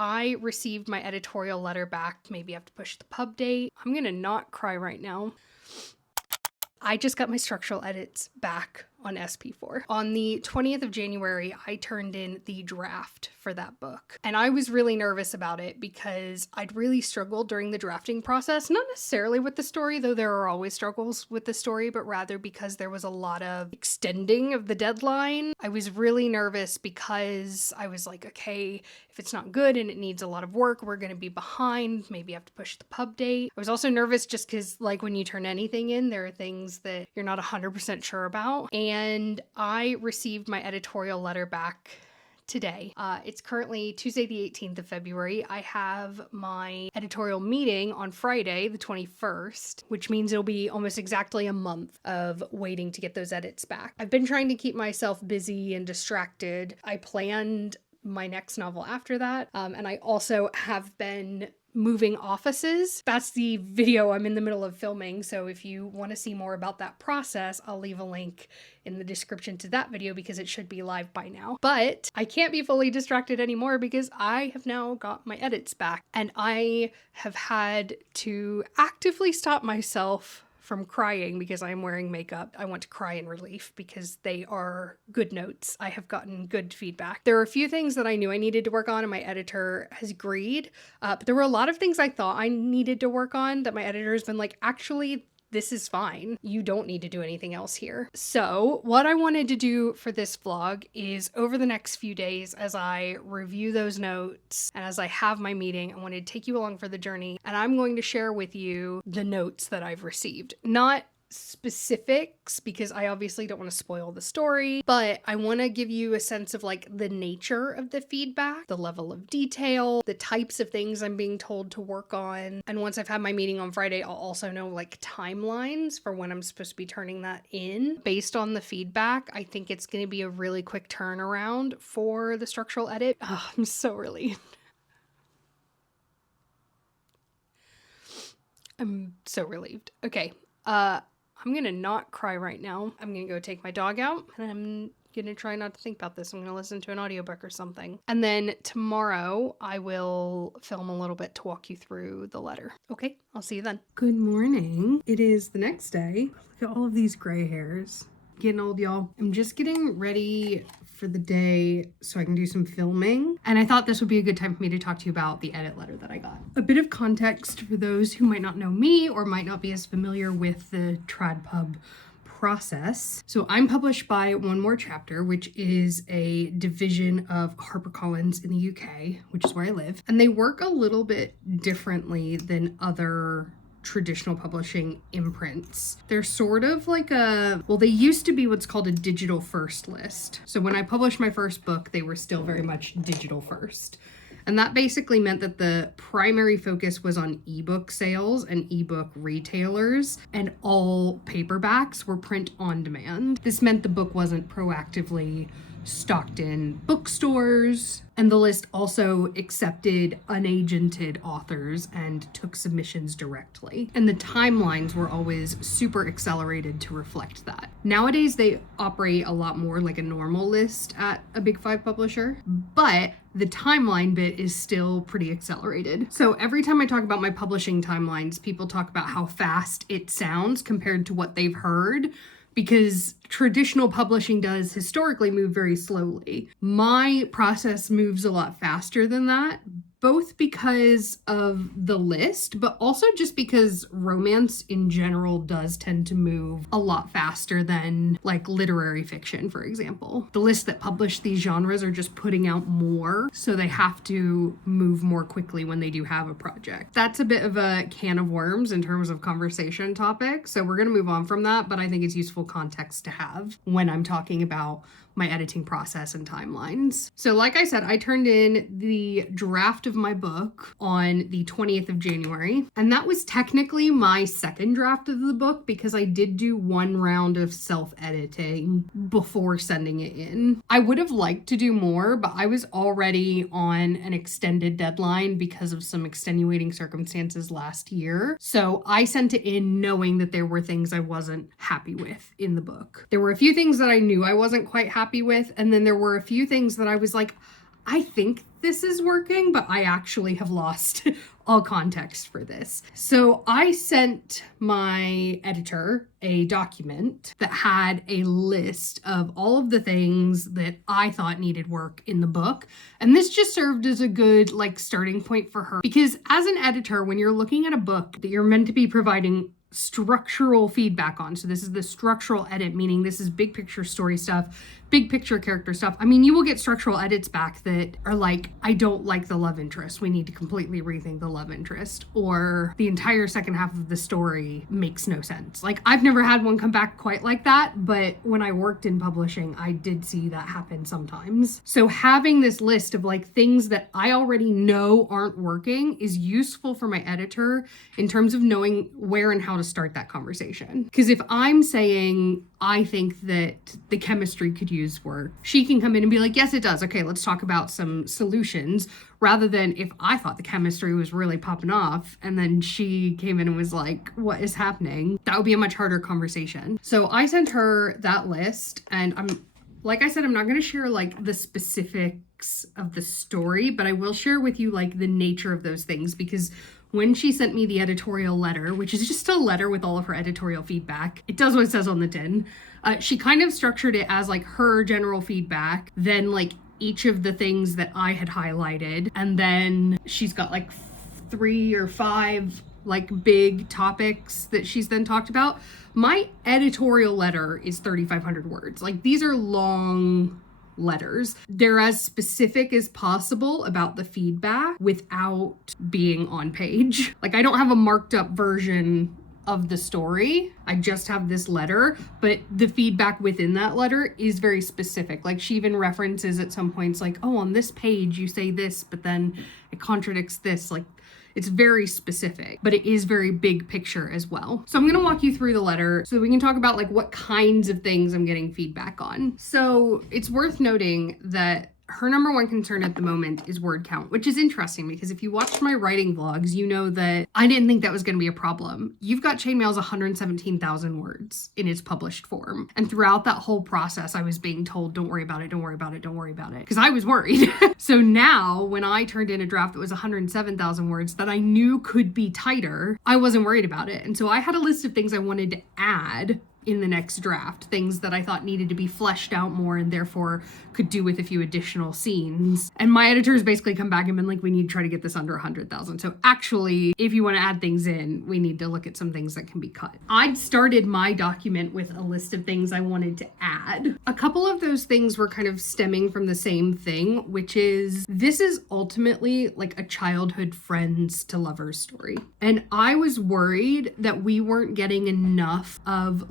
I received my editorial letter back. Maybe I have to push the pub date. I'm gonna not cry right now. I just got my structural edits back on SP4. On the 20th of January, I turned in the draft for that book. And I was really nervous about it because I'd really struggled during the drafting process, not necessarily with the story, though there are always struggles with the story, but rather because there was a lot of extending of the deadline. I was really nervous because I was like, okay, if it's not good and it needs a lot of work, we're gonna be behind. Maybe I have to push the pub date. I was also nervous just because, like, when you turn anything in, there are things that you're not 100% sure about. And I received my editorial letter back today. It's currently Tuesday, the 18th of February. I have my editorial meeting on Friday, the 21st, which means it'll be almost exactly a month of waiting to get those edits back. I've been trying to keep myself busy and distracted. I planned my next novel after that, and I also have been moving offices. That's the video I'm in the middle of filming, so if you want to see more about that process, I'll leave a link in the description to that video because it should be live by now. But I can't be fully distracted anymore because I have now got my edits back, and I have had to actively stop myself from crying because I'm wearing makeup. I want to cry in relief because they are good notes. I have gotten good feedback. There are a few things that I knew I needed to work on and my editor has agreed, but there were a lot of things I thought I needed to work on that my editor has been like, actually, this is fine. You don't need to do anything else here. So what I wanted to do for this vlog is over the next few days as I review those notes and as I have my meeting, I wanted to take you along for the journey, and I'm going to share with you the notes that I've received. Not specifics because I obviously don't want to spoil the story, but I want to give you a sense of like the nature of the feedback, the level of detail, the types of things I'm being told to work on. And once I've had my meeting on Friday, I'll also know like timelines for when I'm supposed to be turning that in. Based on the feedback, I think it's going to be a really quick turnaround for the structural edit. Oh, I'm so relieved. I'm so relieved. Okay. I'm gonna not cry right now. I'm gonna go take my dog out and I'm gonna try not to think about this. I'm gonna listen to an audiobook or something. And then tomorrow I will film a little bit to walk you through the letter. Okay, I'll see you then. Good morning. It is the next day. Look at all of these gray hairs. Getting old, y'all. I'm just getting ready for the day so I can do some filming. And I thought this would be a good time for me to talk to you about the edit letter that I got. A bit of context for those who might not know me or might not be as familiar with the TradPub process. So I'm published by One More Chapter, which is a division of HarperCollins in the UK, which is where I live. And they work a little bit differently than other traditional publishing imprints. They're sort of like they used to be what's called a digital first list. So when I published my first book, they were still very much digital first. And that basically meant that the primary focus was on ebook sales and ebook retailers, and all paperbacks were print on demand. This meant the book wasn't proactively stocked in bookstores, and the list also accepted unagented authors and took submissions directly. And the timelines were always super accelerated to reflect that. Nowadays, they operate a lot more like a normal list at a Big Five publisher, but the timeline bit is still pretty accelerated. So every time I talk about my publishing timelines, people talk about how fast it sounds compared to what they've heard, because traditional publishing does historically move very slowly. My process moves a lot faster than that, both because of the list, but also just because romance in general does tend to move a lot faster than like literary fiction, for example. The lists that publish these genres are just putting out more, so they have to move more quickly when they do have a project. That's a bit of a can of worms in terms of conversation topic, so we're gonna move on from that, but I think it's useful context to have when I'm talking about my editing process and timelines. So like I said, I turned in the draft of my book on the 20th of January, and that was technically my second draft of the book because I did do one round of self-editing before sending it in. I would have liked to do more, but I was already on an extended deadline because of some extenuating circumstances last year. So I sent it in knowing that there were things I wasn't happy with in the book. There were a few things that I knew I wasn't quite happy with, and then there were a few things that I was like, I think this is working, but I actually have lost all context for this. So I sent my editor a document that had a list of all of the things that I thought needed work in the book. And this just served as a good starting point for her. Because as an editor, when you're looking at a book that you're meant to be providing structural feedback on. So this is the structural edit, meaning this is big picture story stuff, big picture character stuff. I mean, you will get structural edits back that are like, I don't like the love interest. We need to completely rethink the love interest. Or the entire second half of the story makes no sense. Like, I've never had one come back quite like that, but when I worked in publishing, I did see that happen sometimes. So having this list of things that I already know aren't working is useful for my editor in terms of knowing where and how to start that conversation. Because if I'm saying, I think that the chemistry could use work, she can come in and be like, yes, it does. Okay, let's talk about some solutions. Rather than if I thought the chemistry was really popping off and then she came in and was like, what is happening? That would be a much harder conversation. So I sent her that list, and like I said, I'm not going to share the specifics of the story, but I will share with you the nature of those things, because when she sent me the editorial letter, which is just a letter with all of her editorial feedback, it does what it says on the tin. She kind of structured it as her general feedback, then each of the things that I had highlighted, and then she's got 3 or 5 big topics that she's then talked about. My editorial letter is 3,500 words. These are long letters. They're as specific as possible about the feedback without being on page. I don't have a marked up version of the story. I just have this letter, but the feedback within that letter is very specific. She even references at some points oh, on this page you say this, but then it contradicts this. It's very specific, but it is very big picture as well. So I'm going to walk you through the letter so we can talk about what kinds of things I'm getting feedback on. So it's worth noting that her number one concern at the moment is word count, which is interesting because if you watched my writing vlogs, you know that I didn't think that was going to be a problem. You've Got Chainmail's 117,000 words in its published form. And throughout that whole process, I was being told, don't worry about it, don't worry about it, don't worry about it. Because I was worried. So now when I turned in a draft that was 107,000 words that I knew could be tighter, I wasn't worried about it. And so I had a list of things I wanted to add in the next draft, things that I thought needed to be fleshed out more and therefore could do with a few additional scenes. And my editors basically come back and been like, we need to try to get this under 100,000. So actually, if you want to add things in, we need to look at some things that can be cut. I'd started my document with a list of things I wanted to add. A couple of those things were kind of stemming from the same thing, which is this is ultimately a childhood friends to lovers story. And I was worried that we weren't getting enough of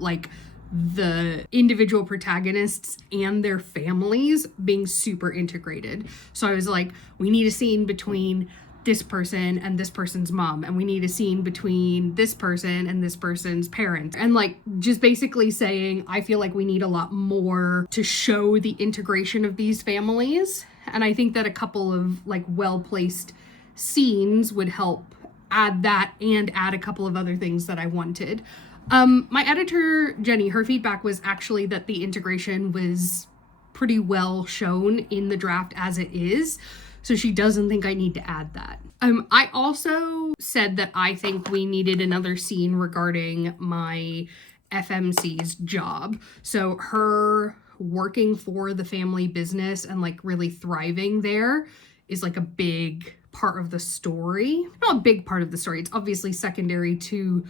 the individual protagonists and their families being super integrated. So I was like, we need a scene between this person and this person's mom, and we need a scene between this person and this person's parents. And just basically saying, I feel like we need a lot more to show the integration of these families. And I think that a couple of well-placed scenes would help add that and add a couple of other things that I wanted. My editor, Jenny, her feedback was actually that the integration was pretty well shown in the draft as it is. So she doesn't think I need to add that. I also said that I think we needed another scene regarding my FMC's job. So her working for the family business and really thriving there is a big part of the story. Not a big part of the story. It's obviously secondary to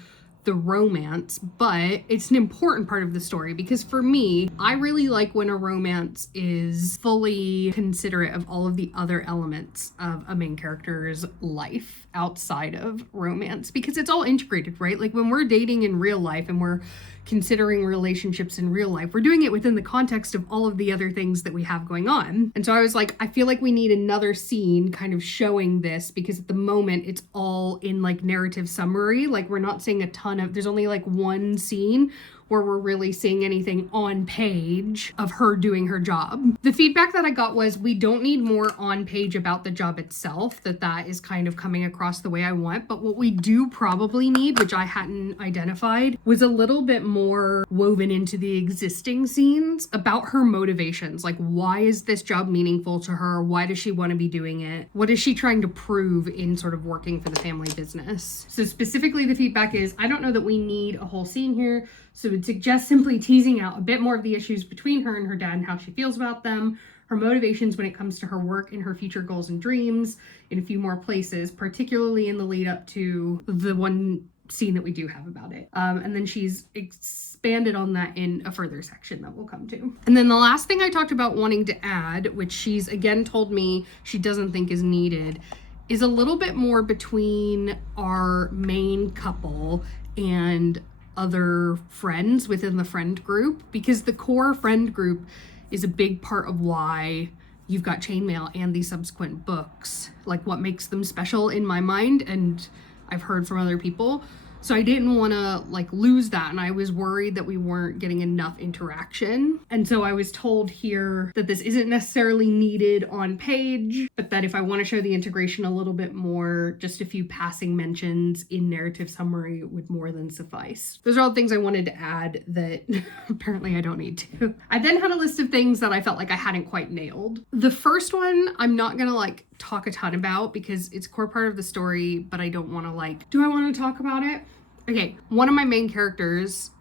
the romance, but it's an important part of the story because for me, I really like when a romance is fully considerate of all of the other elements of a main character's life outside of romance, because it's all integrated, right? When we're dating in real life and we're considering relationships in real life, we're doing it within the context of all of the other things that we have going on. And so I was like, I feel like we need another scene kind of showing this, because at the moment it's all in narrative summary. We're not seeing a ton of, there's only one scene where we're really seeing anything on page of her doing her job. The feedback that I got was we don't need more on page about the job itself, that is kind of coming across the way I want. But what we do probably need, which I hadn't identified, was a little bit more woven into the existing scenes about her motivations. Like, why is this job meaningful to her? Why does she want to be doing it? What is she trying to prove in sort of working for the family business? So specifically, the feedback is, I don't know that we need a whole scene here, so it would suggest simply teasing out a bit more of the issues between her and her dad and how she feels about them, her motivations when it comes to her work and her future goals and dreams in a few more places, particularly in the lead up to the one scene that we do have about it. And then she's expanded on that in a further section that we'll come to. And then the last thing I talked about wanting to add, which she's again told me she doesn't think is needed, is a little bit more between our main couple and other friends within the friend group, because the core friend group is a big part of why You've Got Chainmail and these subsequent books, like what makes them special in my mind, and I've heard from other people. So I didn't want to lose that, and I was worried that we weren't getting enough interaction. And so I was told here that this isn't necessarily needed on page, but that if I want to show the integration a little bit more, just a few passing mentions in narrative summary would more than suffice. Those are all things I wanted to add that apparently I don't need to. I then had a list of things that I felt like I hadn't quite nailed. The first one, I'm not gonna talk a ton about because it's a core part of the story, but I don't want to do I want to talk about it? Okay, one of my main characters,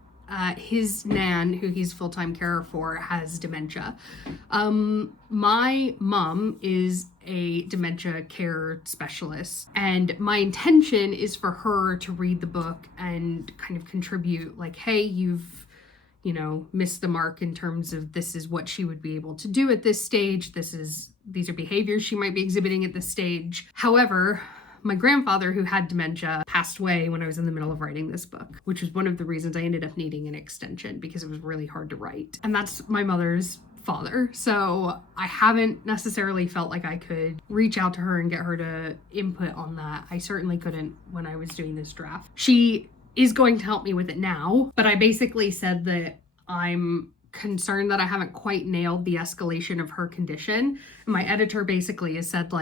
his nan, who he's full-time carer for, has dementia. My mom is a dementia care specialist, and my intention is for her to read the book and kind of contribute hey, you've missed the mark in terms of this is what she would be able to do at this stage. These are behaviors she might be exhibiting at this stage. However, my grandfather, who had dementia, passed away when I was in the middle of writing this book, which was one of the reasons I ended up needing an extension, because it was really hard to write. And that's my mother's father. So I haven't necessarily felt like I could reach out to her and get her to input on that. I certainly couldn't when I was doing this draft. She is going to help me with it now, but I basically said that I'm concerned that I haven't quite nailed the escalation of her condition. And my editor basically has said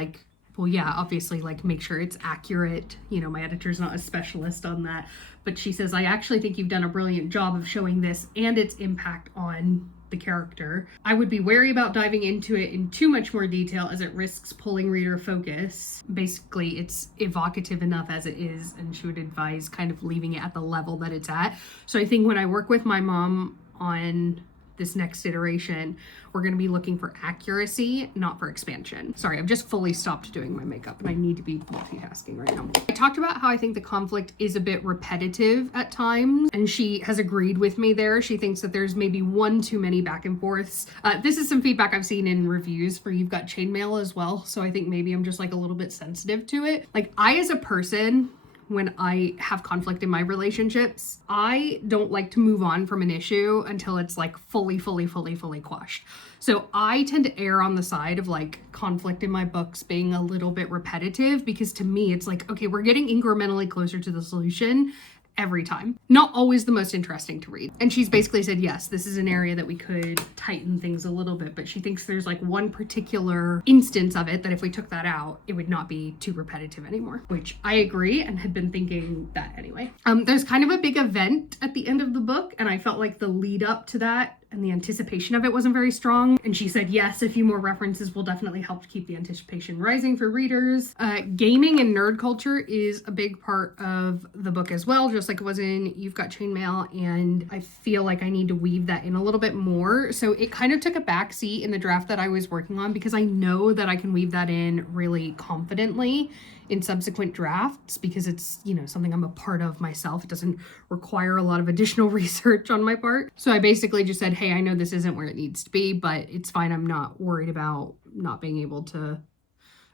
well, yeah, obviously, make sure it's accurate. My editor's not a specialist on that. But she says, I actually think you've done a brilliant job of showing this and its impact on the character. I would be wary about diving into it in too much more detail as it risks pulling reader focus. Basically, it's evocative enough as it is, and she would advise kind of leaving it at the level that it's at. So I think when I work with my mom on this next iteration, we're going to be looking for accuracy, not for expansion. Sorry, I've just fully stopped doing my makeup and I need to be multitasking right now. I talked about how I think the conflict is a bit repetitive at times, and she has agreed with me there. She thinks that there's maybe one too many back and forths. This is some feedback I've seen in reviews for You've Got Chainmail as well, so I think maybe I'm just a little bit sensitive to it. I, as a person, when I have conflict in my relationships, I don't like to move on from an issue until it's fully quashed. So I tend to err on the side of conflict in my books being a little bit repetitive, because to me it's okay, we're getting incrementally closer to the solution every time. Not always the most interesting to read. And she's basically said, yes, this is an area that we could tighten things a little bit, but she thinks there's one particular instance of it that if we took that out, it would not be too repetitive anymore, which I agree and had been thinking that anyway. There's kind of a big event at the end of the book, and I felt like the lead up to that and the anticipation of it wasn't very strong. And she said, yes, a few more references will definitely help to keep the anticipation rising for readers. Gaming and nerd culture is a big part of the book as well, just like it was in You've Got Chainmail, and I feel like I need to weave that in a little bit more. So it kind of took a backseat in the draft that I was working on, because I know that I can weave that in really confidently in subsequent drafts, because it's, something I'm a part of myself. It doesn't require a lot of additional research on my part. So I basically just said, hey, I know this isn't where it needs to be, but it's fine. I'm not worried about not being able to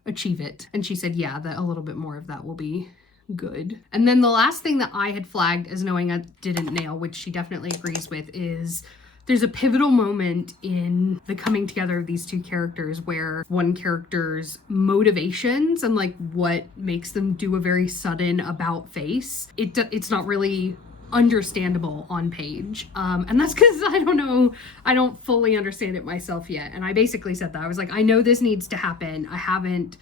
achieve it. And she said, yeah, that a little bit more of that will be good. And then the last thing that I had flagged as knowing I didn't nail, which she definitely agrees with, is there's a pivotal moment in the coming together of these two characters where one character's motivations and what makes them do a very sudden about face, it's not really understandable on page. And that's because I don't fully understand it myself yet. And I basically said that. I was like, I know this needs to happen. I haven't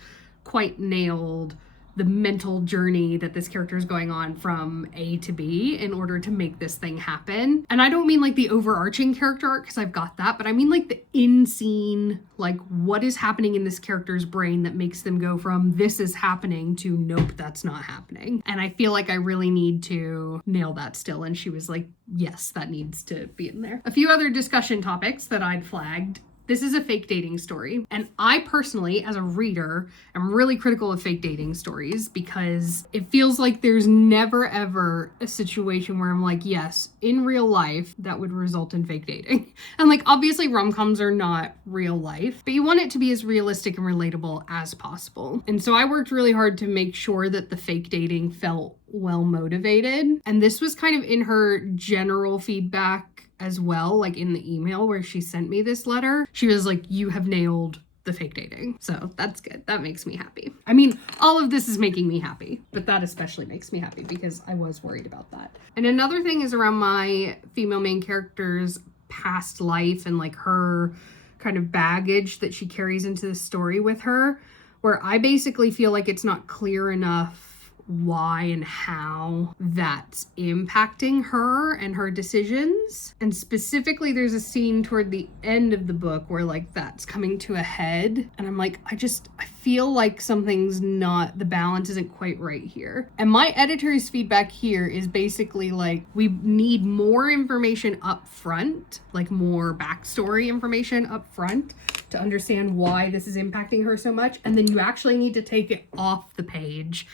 quite nailed the mental journey that this character is going on from A to B in order to make this thing happen. And I don't mean like the overarching character arc, because I've got that, but I mean like the in-scene, like what is happening in this character's brain that makes them go from this is happening to nope, that's not happening. And I feel like I really need to nail that still. And she was like, yes, that needs to be in there. A few other discussion topics that I'd flagged. This is a fake dating story. And I personally, as a reader, am really critical of fake dating stories because it feels like there's never ever a situation where I'm like, yes, in real life, that would result in fake dating. And like, obviously rom-coms are not real life, but you want it to be as realistic and relatable as possible. And so I worked really hard to make sure that the fake dating felt well motivated. And this was kind of in her general feedback as well, like in the email where she sent me this letter. She was like, you have nailed the fake dating. So that's good. That makes me happy. I mean, all of this is making me happy, but that especially makes me happy because I was worried about that. And another thing is around my female main character's past life and like her kind of baggage that she carries into the story with her, where I basically feel like it's not clear enough why and how that's impacting her and her decisions. And specifically, there's a scene toward the end of the book where like that's coming to a head. And I'm like, I feel like something's not, the balance isn't quite right here. And my editor's feedback here is basically like, we need more information up front, like more backstory information up front to understand why this is impacting her so much. And then you actually need to take it off the page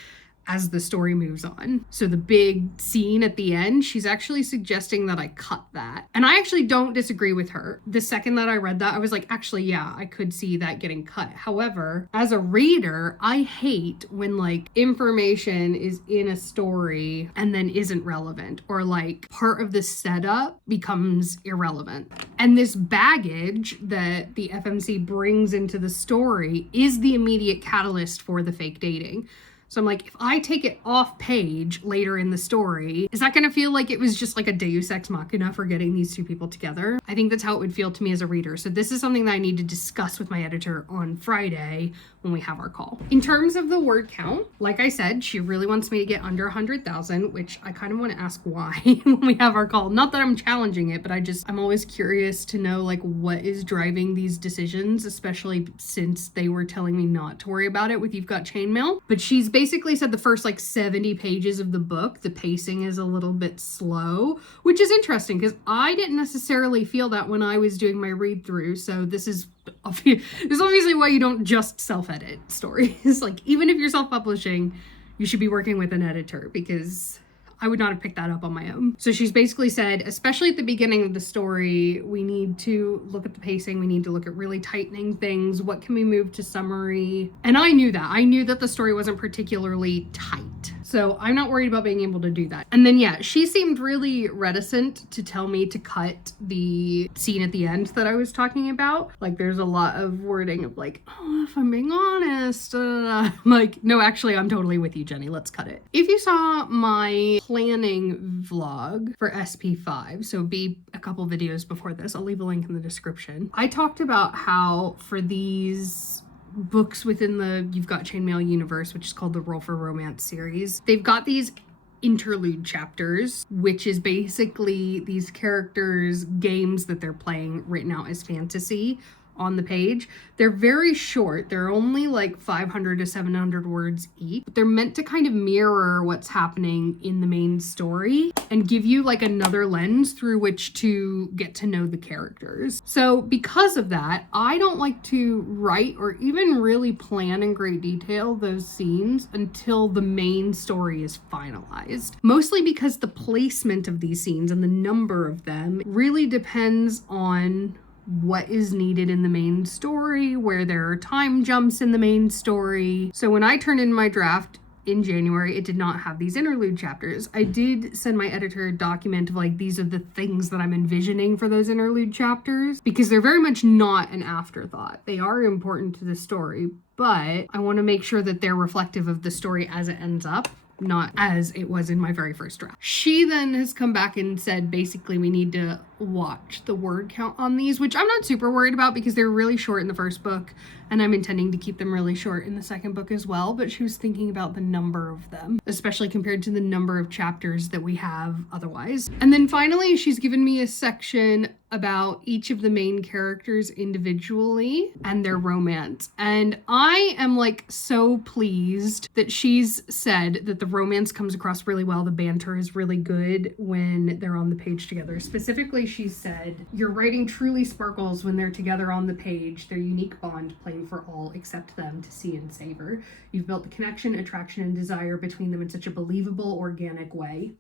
as the story moves on. So the big scene at the end, she's actually suggesting that I cut that. And I actually don't disagree with her. The second that I read that, I was like, actually, yeah, I could see that getting cut. However, as a reader, I hate when like information is in a story and then isn't relevant, or like part of the setup becomes irrelevant. And this baggage that the FMC brings into the story is the immediate catalyst for the fake dating. So I'm like, if I take it off page later in the story, is that going to feel like it was just like a deus ex machina for getting these two people together? I think that's how it would feel to me as a reader. So this is something that I need to discuss with my editor on Friday when we have our call. In terms of the word count, like I said, she really wants me to get under 100,000, which I kind of want to ask why when we have our call. Not that I'm challenging it, but I'm always curious to know like what is driving these decisions, especially since they were telling me not to worry about it with You've Got Chainmail. But she's basically said the first like 70 pages of the book, the pacing is a little bit slow, which is interesting because I didn't necessarily feel that when I was doing my read through. So this is obviously why you don't just self-edit stories. Like, even if you're self-publishing, you should be working with an editor, because I would not have picked that up on my own. So she's basically said, especially at the beginning of the story, we need to look at the pacing. We need to look at really tightening things. What can we move to summary? And I knew that. I knew that the story wasn't particularly tight. So I'm not worried about being able to do that. And then, yeah, she seemed really reticent to tell me to cut the scene at the end that I was talking about. Like, there's a lot of wording of like, oh, if I'm being honest, I'm like, no, actually, I'm totally with you, Jenny. Let's cut it. If you saw my planning vlog for SP5, so be a couple videos before this, I'll leave a link in the description. I talked about how for these books within the You've Got Chainmail universe, which is called the Roll for Romance series, they've got these interlude chapters, which is basically these characters' games that they're playing written out as fantasy on the page. They're very short. They're only like 500 to 700 words each. But they're meant to kind of mirror what's happening in the main story and give you like another lens through which to get to know the characters. So because of that, I don't like to write or even really plan in great detail those scenes until the main story is finalized. Mostly because the placement of these scenes and the number of them really depends on what is needed in the main story, where there are time jumps in the main story. So when I turned in my draft in January, it did not have these interlude chapters. I did send my editor a document of like, these are the things that I'm envisioning for those interlude chapters, because they're very much not an afterthought. They are important to the story, but I want to make sure that they're reflective of the story as it ends up, not as it was in my very first draft. She then has come back and said basically we need to watch the word count on these, which I'm not super worried about because they're really short in the first book and I'm intending to keep them really short in the second book as well. But she was thinking about the number of them, especially compared to the number of chapters that we have otherwise. And then finally, she's given me a section about each of the main characters individually and their romance. And I am like so pleased that she's said that the romance comes across really well. The banter is really good when they're on the page together. Specifically, she said, your writing truly sparkles when they're together on the page, their unique bond playing for all except them to see and savor. You've built the connection, attraction, and desire between them in such a believable, organic way.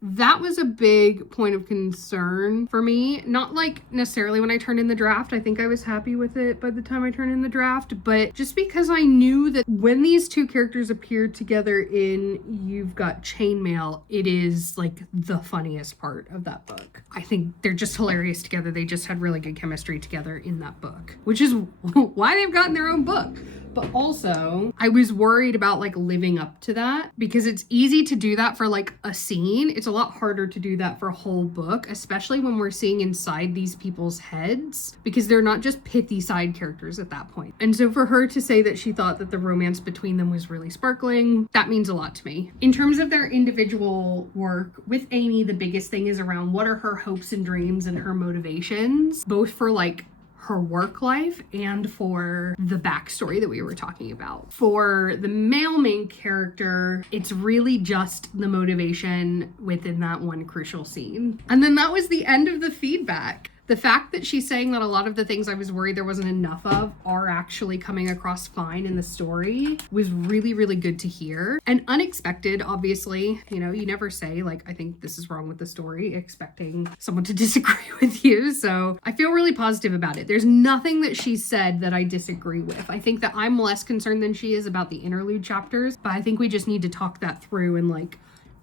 That was a big point of concern for me. Not like necessarily when I turned in the draft. I think I was happy with it by the time I turned in the draft, but just because I knew that when these two characters appeared together in You've Got Chainmail, it is like the funniest part of that book. I think they're just hilarious together. They just had really good chemistry together in that book, which is why they've gotten their own book. But also, I was worried about like living up to that because it's easy to do that for like a scene. It's a lot harder to do that for a whole book, especially when we're seeing inside these people's heads because they're not just pithy side characters at that point. And so for her to say that she thought that the romance between them was really sparkling, that means a lot to me. In terms of their individual work, with Amy, the biggest thing is around what are her hopes and dreams and her motivations, both for like her work life and for the backstory that we were talking about. For the male main character, it's really just the motivation within that one crucial scene. And then that was the end of the feedback. The fact that she's saying that a lot of the things I was worried there wasn't enough of are actually coming across fine in the story was really, really good to hear. And unexpected, obviously. You know, you never say, like, I think this is wrong with the story, expecting someone to disagree with you. So I feel really positive about it. There's nothing that she said that I disagree with. I think that I'm less concerned than she is about the interlude chapters, but I think we just need to talk that through and, like,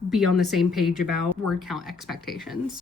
be on the same page about word count expectations.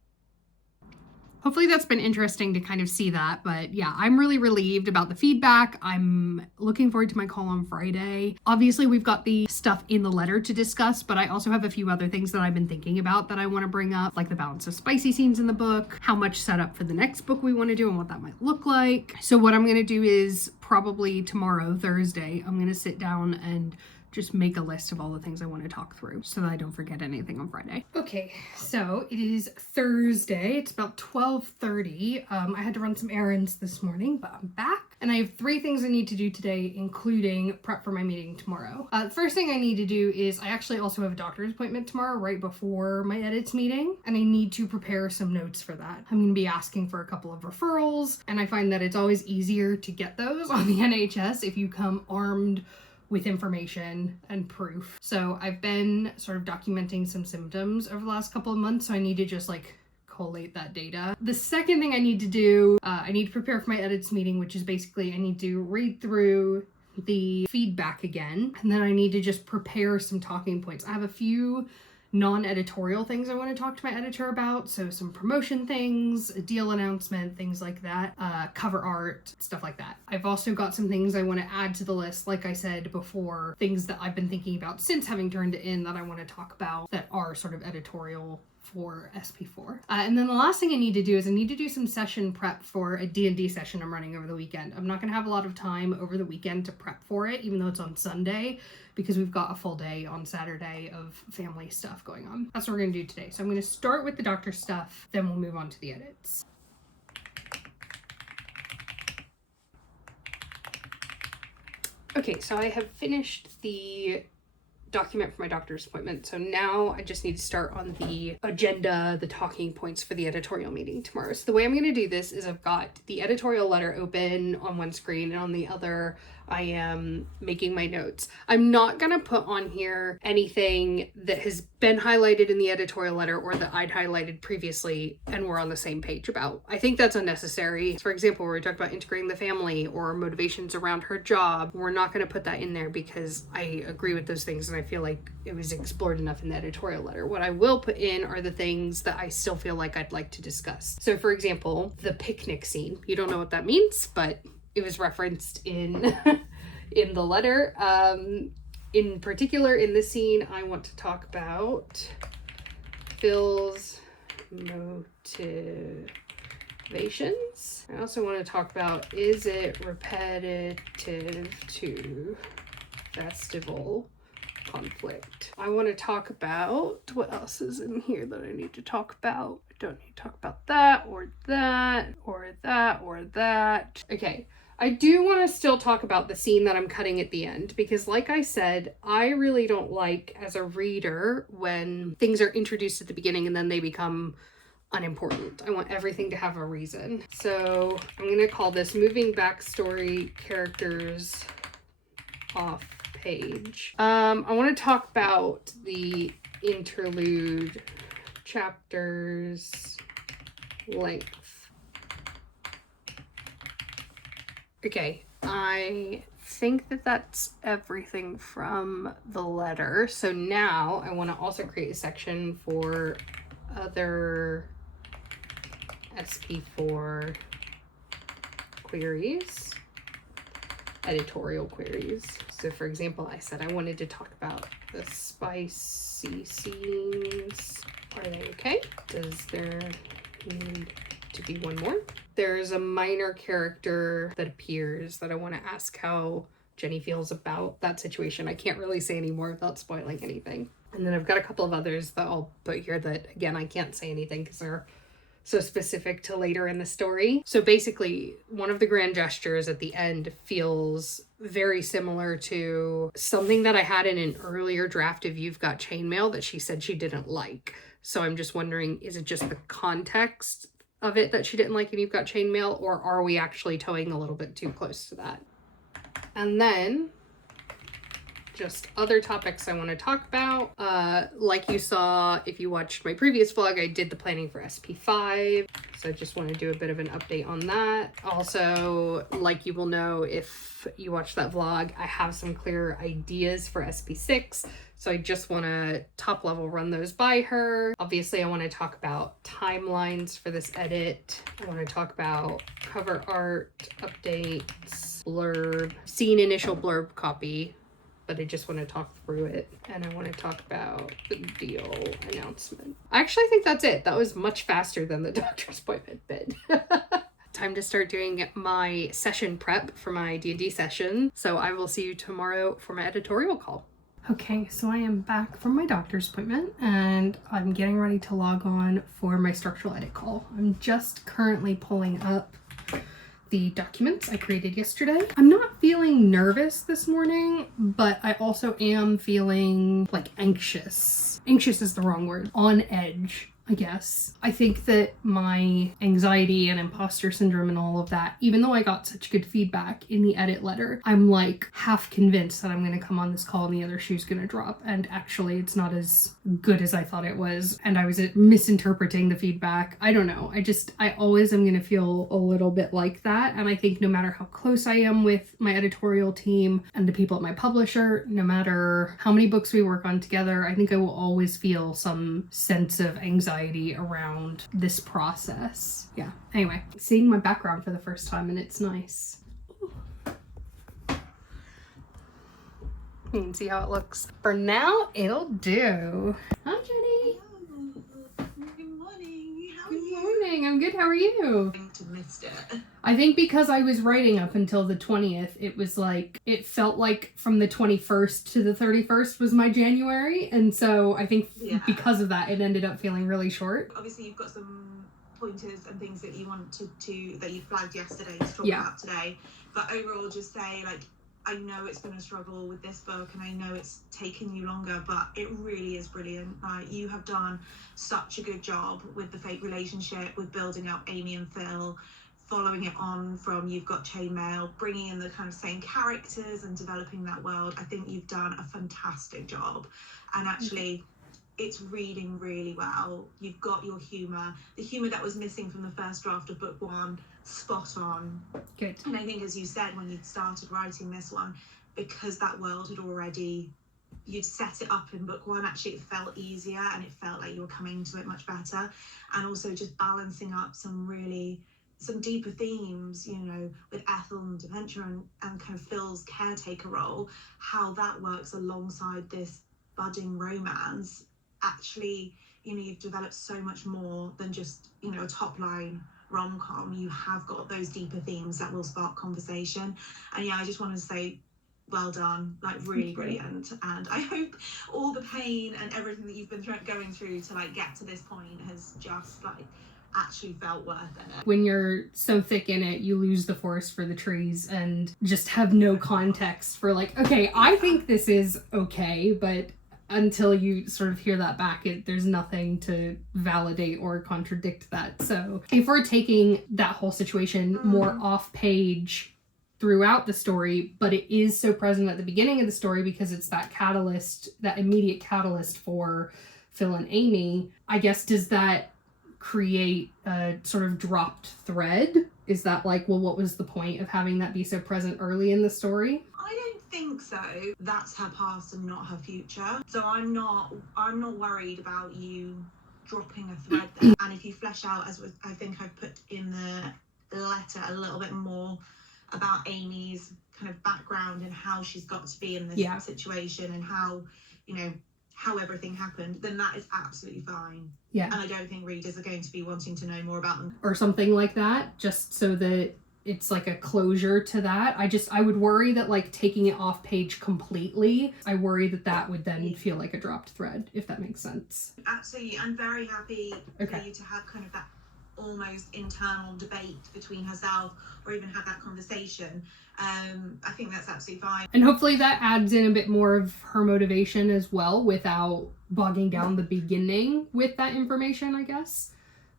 Hopefully that's been interesting to kind of see that, but yeah, I'm really relieved about the feedback. I'm looking forward to my call on Friday. Obviously, we've got the stuff in the letter to discuss, but I also have a few other things that I've been thinking about that I want to bring up, like the balance of spicy scenes in the book, how much setup for the next book we want to do and what that might look like. So what I'm going to do is probably tomorrow, Thursday, I'm going to sit down and just make a list of all the things I want to talk through so that I don't forget anything on Friday. Okay, so it is Thursday. It's about 12:30. I had to run some errands this morning, but I'm back. And I have 3 things I need to do today, including prep for my meeting tomorrow. The first thing I need to do is I actually also have a doctor's appointment tomorrow right before my edits meeting, and I need to prepare some notes for that. I'm going to be asking for a couple of referrals, and I find that it's always easier to get those on the NHS if you come armed with information and proof. So I've been sort of documenting some symptoms over the last couple of months, so I need to just like collate that data. The second thing I need to do, I need to prepare for my edits meeting, which is basically I need to read through the feedback again, and then I need to just prepare some talking points. I have a few non-editorial things I want to talk to my editor about, so some promotion things, a deal announcement, things like that, cover art, stuff like that. I've also got some things I want to add to the list, like I said before, things that I've been thinking about since having turned it in that I want to talk about that are sort of editorial for SP4. And then the last thing I need to do is I need to do some session prep for a D&D session I'm running over the weekend. I'm not going to have a lot of time over the weekend to prep for it, even though it's on Sunday, because we've got a full day on Saturday of family stuff going on. That's what we're going to do today. So I'm going to start with the doctor stuff, then we'll move on to the edits. Okay, so I have finished the document for my doctor's appointment. So now I just need to start on the agenda, the talking points for the editorial meeting tomorrow. So the way I'm going to do this is I've got the editorial letter open on one screen, and on the other I am making my notes. I'm not going to put on here anything that has been highlighted in the editorial letter or that I'd highlighted previously and we're on the same page about. I think that's unnecessary. For example, where we talked about integrating the family or motivations around her job, we're not going to put that in there because I agree with those things and I feel like it was explored enough in the editorial letter. What I will put in are the things that I still feel like I'd like to discuss. So for example, the picnic scene. You don't know what that means, but it was referenced in in the letter. In particular, in this scene, I want to talk about Phil's motivations. I also want to talk about, is it repetitive to festival conflict? I want to talk about, what else is in here that I need to talk about? I don't need to talk about that or that or that or that. Okay. I do want to still talk about the scene that I'm cutting at the end, because like I said, I really don't like, as a reader, when things are introduced at the beginning and then they become unimportant. I want everything to have a reason. So I'm going to call this moving backstory characters off page. I want to talk about the interlude chapters length. Okay, I think that that's everything from the letter. So now I want to also create a section for other SP4 queries, editorial queries. So for example, I said I wanted to talk about the spicy scenes. Are they okay? Does there need to be one more? There's a minor character that appears that I want to ask how Jenny feels about that situation. I can't really say any more without spoiling anything. And then I've got a couple of others that I'll put here that, again, I can't say anything because they're so specific to later in the story. So basically, one of the grand gestures at the end feels very similar to something that I had in an earlier draft of You've Got Chainmail that she said she didn't like. So I'm just wondering, is it just the context of it that she didn't like in You've Got Chainmail, or are we actually towing a little bit too close to that? And then just other topics I want to talk about. Like you saw if you watched my previous vlog, I did the planning for SP5. So I just want to do a bit of an update on that. Also, like you will know if you watch that vlog, I have some clear ideas for SP6. So I just want to top level run those by her. Obviously, I want to talk about timelines for this edit. I want to talk about cover art, updates, blurb, seen initial blurb copy, but I just want to talk through it. And I want to talk about the deal announcement. I actually think that's it. That was much faster than the doctor's appointment bit. Time to start doing my session prep for my D&D session. So I will see you tomorrow for my editorial call. Okay, so I am back from my doctor's appointment and I'm getting ready to log on for my structural edit call. I'm just currently pulling up the documents I created yesterday. I'm not feeling nervous this morning, but I also am feeling like anxious. Anxious is the wrong word. On edge, I guess. I think that my anxiety and imposter syndrome and all of that, even though I got such good feedback in the edit letter, I'm like half convinced that I'm going to come on this call and the other shoe's going to drop. And actually it's not as good as I thought it was. And I was misinterpreting the feedback. I don't know. I always am going to feel a little bit like that. And I think no matter how close I am with my editorial team and the people at my publisher, no matter how many books we work on together, I think I will always feel some sense of anxiety around this process. Yeah. Anyway, seeing my background for the first time and it's nice. You can see how it looks. For now, it'll do. Hi, Jenny. Good morning. How are Good you? morning. I'm good. How are you? To missed it. I think because I was writing up until the 20th, it was like, it felt like from the 21st to the 31st was my January. And so I think because of that, it ended up feeling really short. Obviously, you've got some pointers and things that you wanted to, that you flagged yesterday to talk about today. But overall, just say, like, I know it's been a struggle with this book and I know it's taken you longer, but it really is brilliant. You have done such a good job with the fake relationship, with building up Amy and Phil, following it on from You've Got Chainmail, bringing in the kind of same characters and developing that world. I think you've done a fantastic job. And actually, it's reading really well. You've got your humour. The humour that was missing from the first draft of book one, spot on. Good. And I think, as you said, when you'd started writing this one, because that world had already, you'd set it up in book one, actually it felt easier and it felt like you were coming to it much better. And also just balancing up some really some deeper themes, you know, with Ethel and dementia and kind of Phil's caretaker role, how that works alongside this budding romance. Actually, you know, you've developed so much more than just, you know, a top line rom-com. You have got those deeper themes that will spark conversation. And yeah, I just want to say well done, like really brilliant. And I hope all the pain and everything that you've been going through to like get to this point has just like actually felt worth it. When you're so thick in it, you lose the forest for the trees and just have no context for like, okay, I think this is okay, but until you sort of hear that back, there's nothing to validate or contradict that. So if we're taking that whole situation more off page throughout the story, but it is so present at the beginning of the story because it's that catalyst, that immediate catalyst for Phil and Amy, I guess, does that create a sort of dropped thread? Is that like, well, what was the point of having that be so present early in the story? I don't think so. That's her past and not her future. So I'm not worried about you dropping a thread there. And if you flesh out, as I think I've put in the letter, a little bit more about Amy's kind of background and how she's got to be in this situation and how, you know, how everything happened, then that is absolutely fine. Yeah. And I don't think readers are going to be wanting to know more about them. Or something like that, just so that it's like a closure to that. I would worry that like taking it off page completely, I worry that would then feel like a dropped thread, if that makes sense. Absolutely. I'm very happy for you to have kind of that almost internal debate between herself or even have that conversation. I think that's absolutely fine. And hopefully that adds in a bit more of her motivation as well without bogging down the beginning with that information, I guess.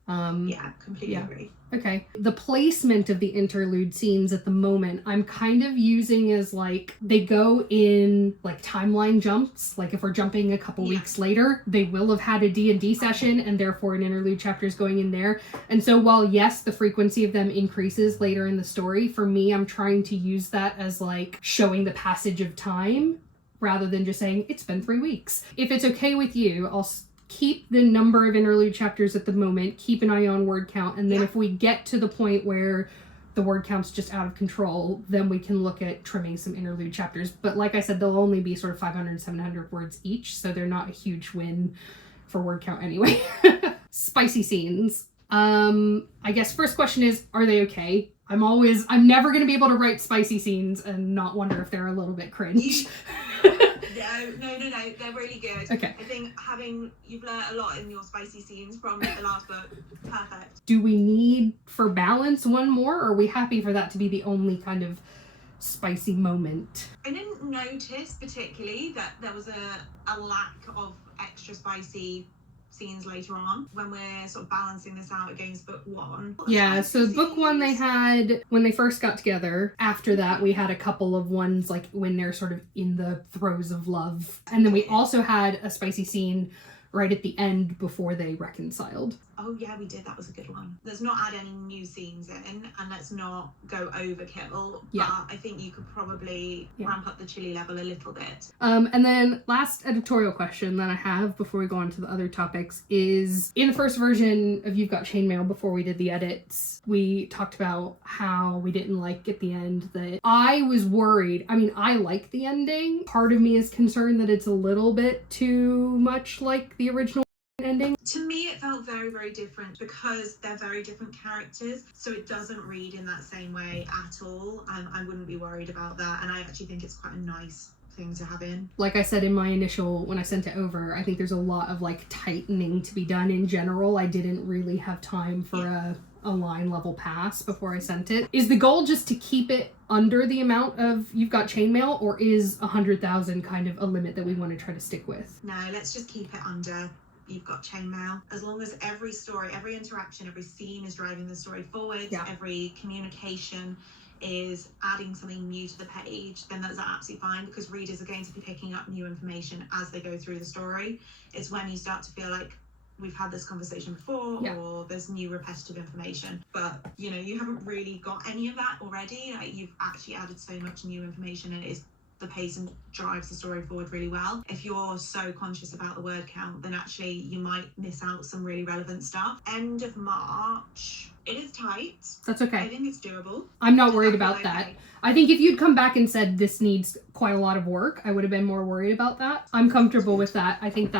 Yeah, completely agree. Okay. The placement of the interlude scenes at the moment, I'm kind of using as like, they go in like timeline jumps. Like if we're jumping a couple weeks later, they will have had a D&D session and therefore an interlude chapter is going in there. And so while yes, the frequency of them increases later in the story, for me, I'm trying to use that as like showing the passage of time rather than just saying it's been 3 weeks. If it's okay with you, I'll keep the number of interlude chapters at the moment, keep an eye on word count, and then if we get to the point where the word count's just out of control, then we can look at trimming some interlude chapters. But like I said, they'll only be sort of 500, 700 words each, so they're not a huge win for word count anyway. Spicy scenes. I guess first question is, are they okay? I'm never going to be able to write spicy scenes and not wonder if they're a little bit cringe. No, they're really good. Okay. I think you've learned a lot in your spicy scenes from the last book. Perfect. Do we need, for balance, one more, or are we happy for that to be the only kind of spicy moment? I didn't notice particularly that there was a lack of extra spicy scenes later on when we're sort of balancing this out against book one. Yeah, so book one they had when they first got together. After that we had a couple of ones like when they're sort of in the throes of love. And then we also had a spicy scene right at the end before they reconciled. Oh yeah, we did. That was a good one. Let's not add any new scenes in and let's not go overkill. Yeah. But I think you could probably ramp up the chili level a little bit. And then last editorial question that I have before we go on to the other topics is, in the first version of You've Got Chainmail, before we did the edits, we talked about how we didn't like at the end that I was worried. I mean, I like the ending. Part of me is concerned that it's a little bit too much like the original ending. To me it felt very, very different because they're very different characters, so it doesn't read in that same way at all. I wouldn't be worried about that, and I actually think it's quite a nice thing to have in. Like I said in my initial, when I sent it over, I think there's a lot of like tightening to be done in general. I didn't really have time for a line level pass before I sent it. Is the goal just to keep it under the amount of You've Got Chainmail, or is 100,000 kind of a limit that we want to try to stick with? No, let's just keep it under You've Got Chainmail. As long as every story, every interaction, every scene is driving the story forward, every communication is adding something new to the page, then that's absolutely fine, because readers are going to be picking up new information as they go through the story. It's when you start to feel like we've had this conversation before, or there's new repetitive information, but you haven't really got any of that already. Like, you've actually added so much new information and it is the pace and drives the story forward really well. If you're so conscious about the word count, then actually you might miss out some really relevant stuff. End of March. It is tight. That's okay. I think it's doable. I'm not worried about that. I think if you'd come back and said this needs quite a lot of work, I would have been more worried about that. I'm comfortable with that. I think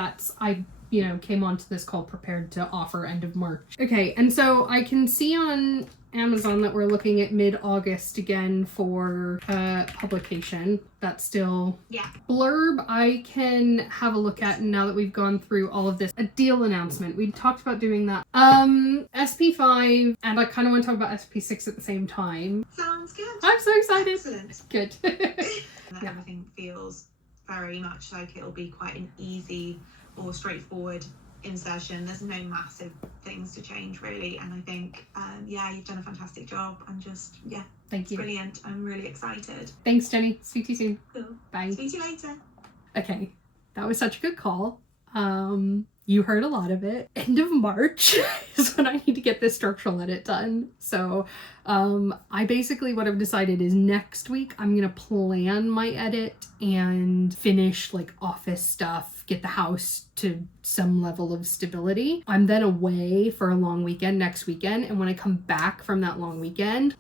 came onto this call prepared to offer end of March. Okay, and so I can see on Amazon that we're looking at mid-August again for publication. That's still blurb. I can have a look at now that we've gone through all of this. A deal announcement. We talked about doing that. SP5, and I kind of want to talk about SP6 at the same time. Sounds good. I'm so excited. Excellent. Good. Everything feels very much like it'll be quite an easy or straightforward insertion. There's no massive things to change really, and I think you've done a fantastic job, and just thank you. Brilliant. I'm really excited. Thanks, Jenny. Speak to you soon. Cool. Bye. Speak to you later. Okay, that was such a good call. You heard a lot of it. End of March is when I need to get this structural edit done. So I basically, what I've decided is next week I'm gonna plan my edit and finish like office stuff, get the house to some level of stability. I'm then away for a long weekend next weekend, and when I come back from that long weekend,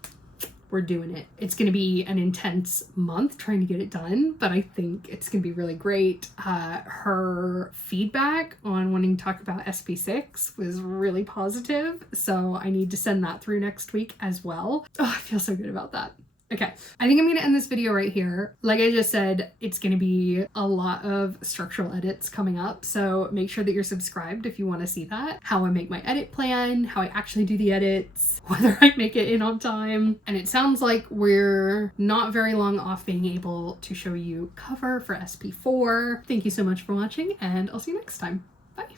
we're doing it. It's going to be an intense month trying to get it done, but I think it's going to be really great. Her feedback on wanting to talk about SP6 was really positive, so I need to send that through next week as well. Oh, I feel so good about that. Okay, I think I'm going to end this video right here. Like I just said, it's going to be a lot of structural edits coming up, so make sure that you're subscribed if you want to see that. How I make my edit plan, how I actually do the edits, whether I make it in on time. And it sounds like we're not very long off being able to show you cover for SP4. Thank you so much for watching, and I'll see you next time. Bye.